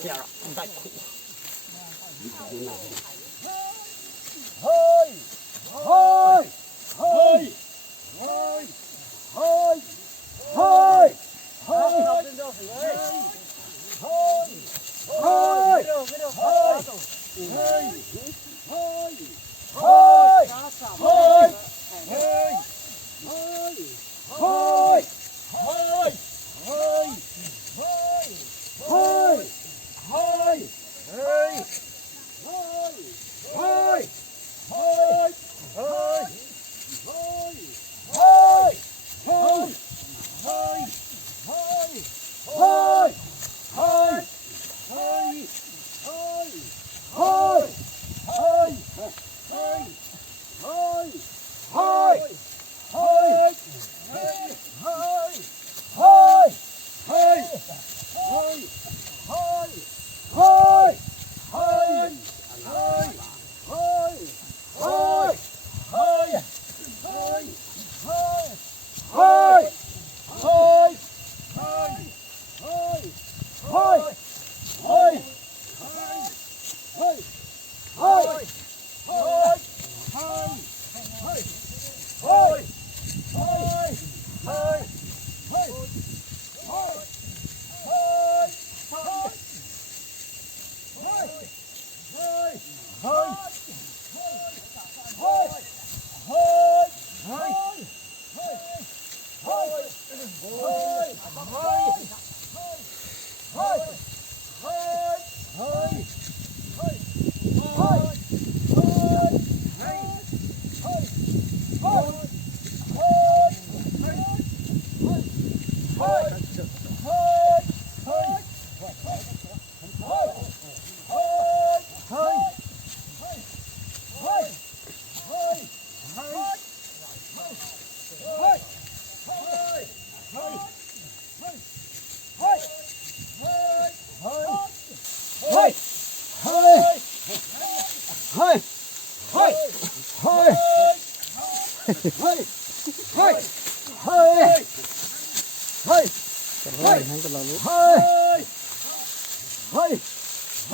เสียได้คู่เฮ้ยเฮ้ยเฮ้ยเฮ้ยเฮ้ยเฮ้ยเฮ้ยเฮ้ยเฮ้ยเ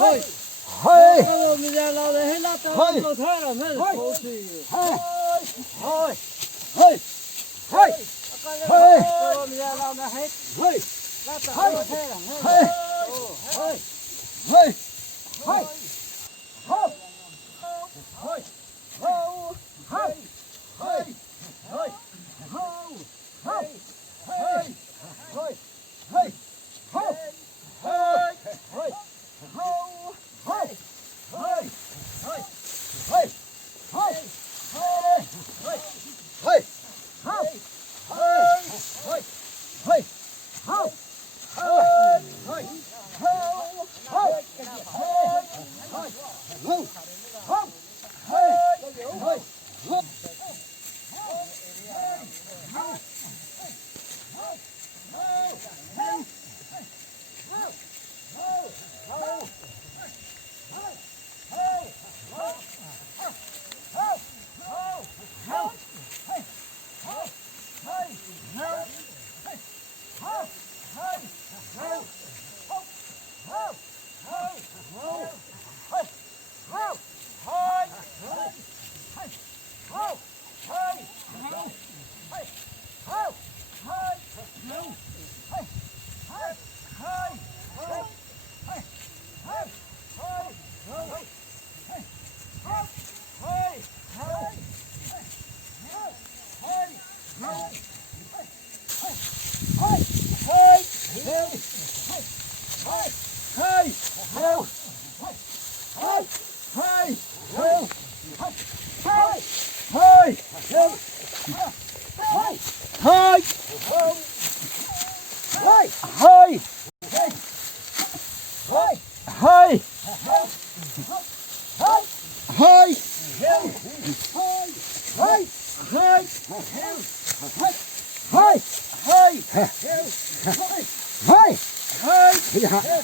ฮ้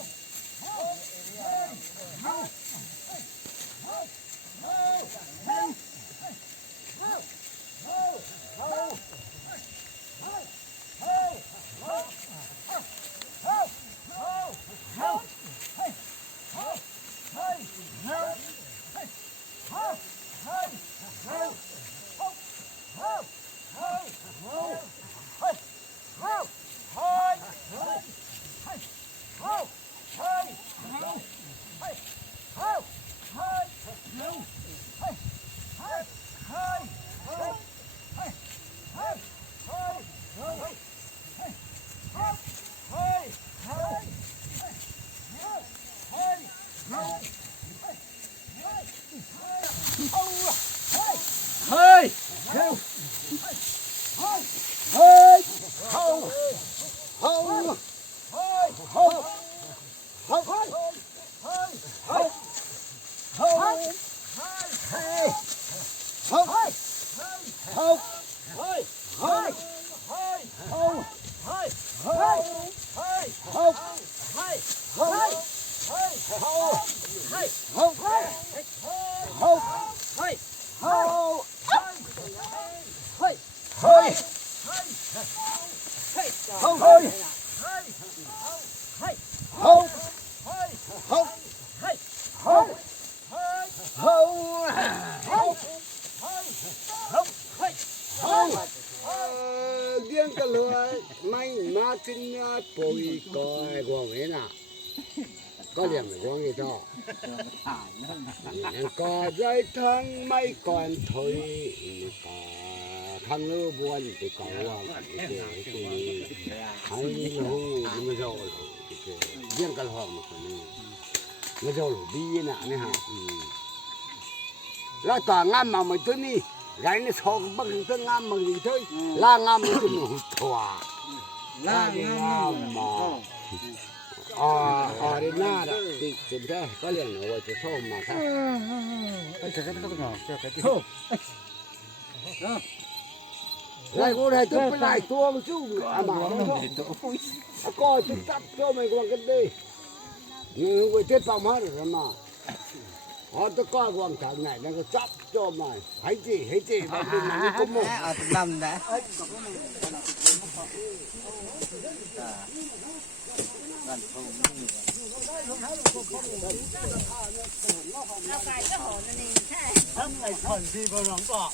ย điên cái lừa may má trên bồi coi quăng ấy nè có điểm là quăng gì đó có dây thăng mấy con thôi có thăng lừa buồn thì có quăng cái hay nó mới rồi điên cái hòm mà còn nó rồi bi nè này hảแล้วต่องามมาไม่ตัวนี้ไรนี่ชอบบังตัวงามมาดีเถอะล่างามมันจะหนุนถั่วล่างามมาเดี๋ยวหน้าละติดเสร็จได้ก็เลี้ยงเอาไว้จะชอบมาครับไรกูได้ตัวเป็นหลายตัวมันสู้อามาก็จะจับตัวไม่กวางกันดินี่กูเจ็บปากมาหรือมาตะก้อยวางทางไหนนั่นก็จับโจมมาให้จีแบบนี้มันก็มุ่งนำนะเราขายก็หอนั่นเองใช่ทั้งในคนที่บริษัท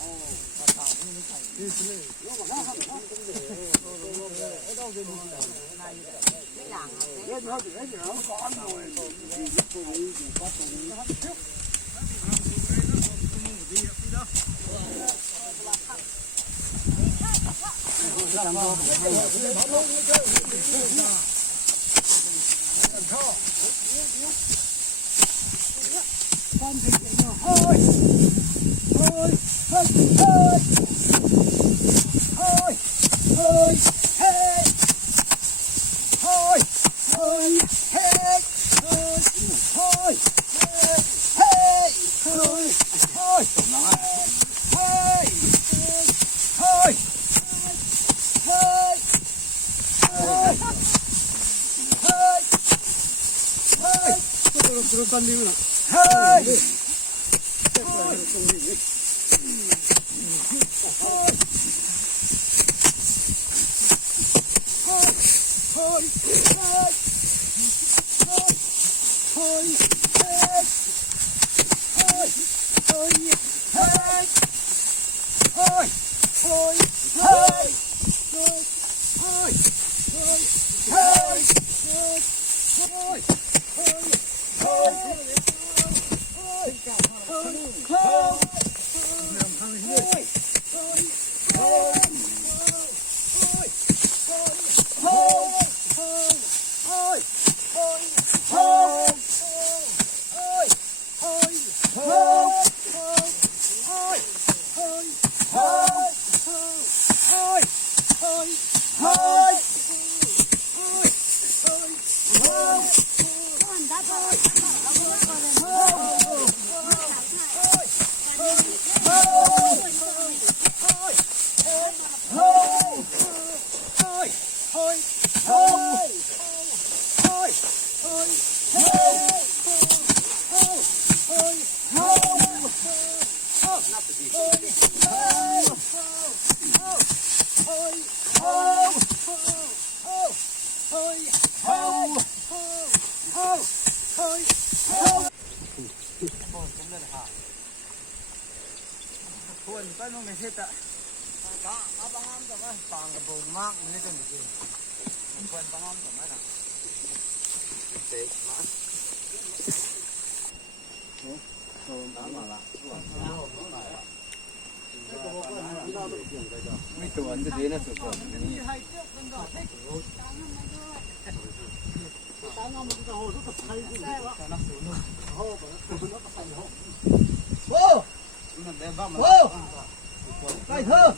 คนก็ต้องไม่ใช่แต่ก็เอาบางอันแต่ว่าต่างกับผมมากไม่ได้จริงๆคนบางอันแต่ไม่นะเตะมา ไม่ตัวอันจะดีนะสุดก่อนนี่ โอ้โอ้ไปเถอะ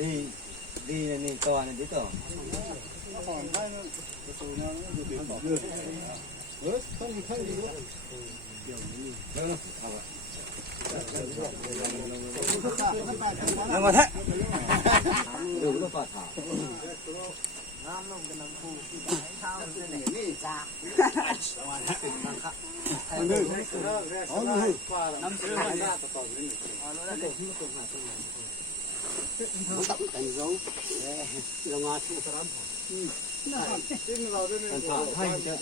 ดีดีนี่ตัวนี่ดีตัว นั่งมาแท้ ดูก็ปลาถา Thành giống là ngọt chứ lắm. มันถาให้จะ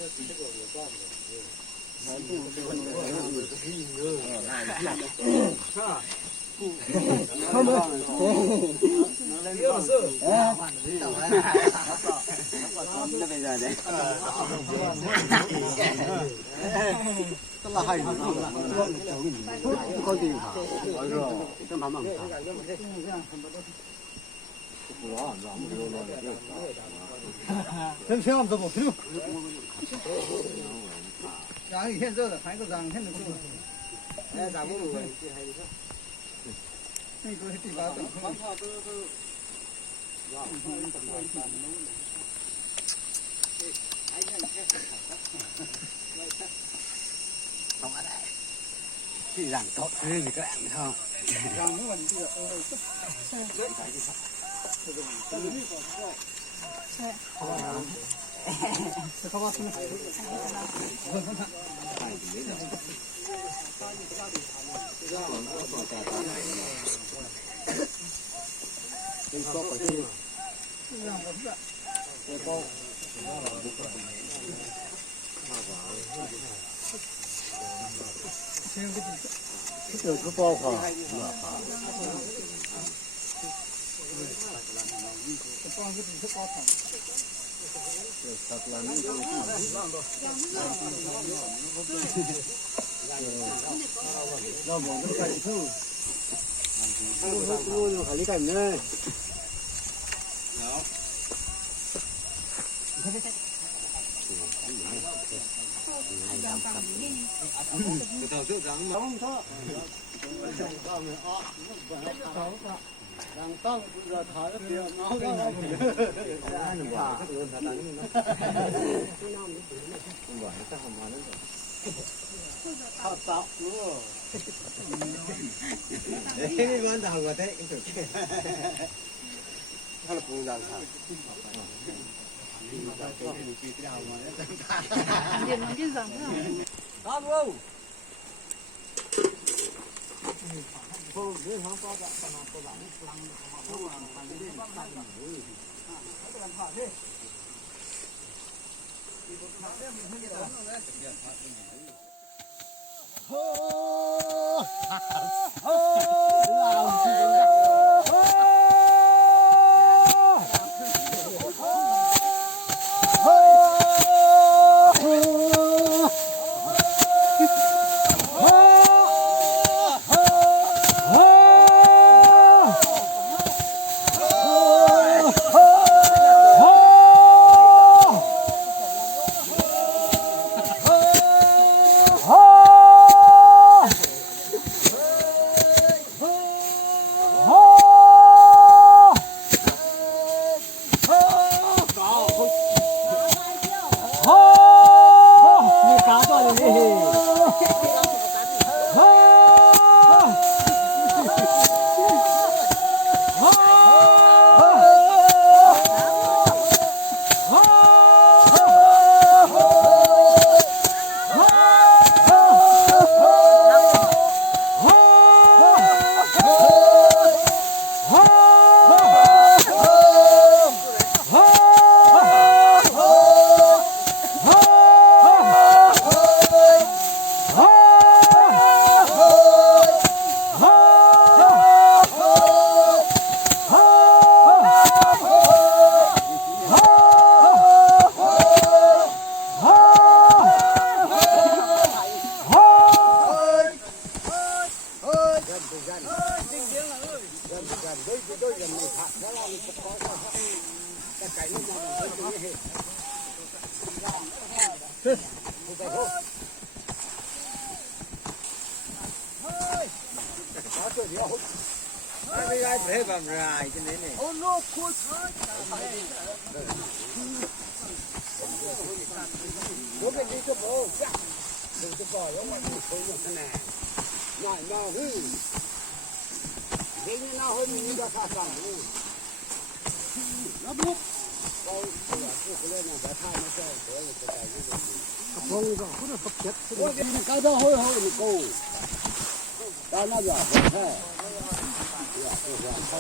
Là hay lắm. Con gì hả? Rồi, cái mắm mắm hả? thêm xem tôi một thứ rằng hiện giờ là phải có rằng hết được rồi này có thì vào tận không Không ở đây. Thì rằng tốt thế thì các bạn không? rằng nó còn Được có bao hả? Đâu bỏ cái cảnh thư. Mua phải lấy cảnh đây. Đang tăng giờ thở tiền nó ra thật tóc nữa. Đấy vẫn đào vào thế Hay là cũng đang thở. Điện nó chứ rằng Đó luôn. ไม่ได้เทปแบบไรจะนี่นี่ โอ้โลกคุยเถิด 我给你这包下，这包要我你收入很难，那会，给你那会你个啥上路？แล้วบุก 包出来不回来呢，在他们这所有的在这个。 กระพงก็คุณปักเจ็ด 我给你搞到好好的够，到那边回菜，呀，就是好。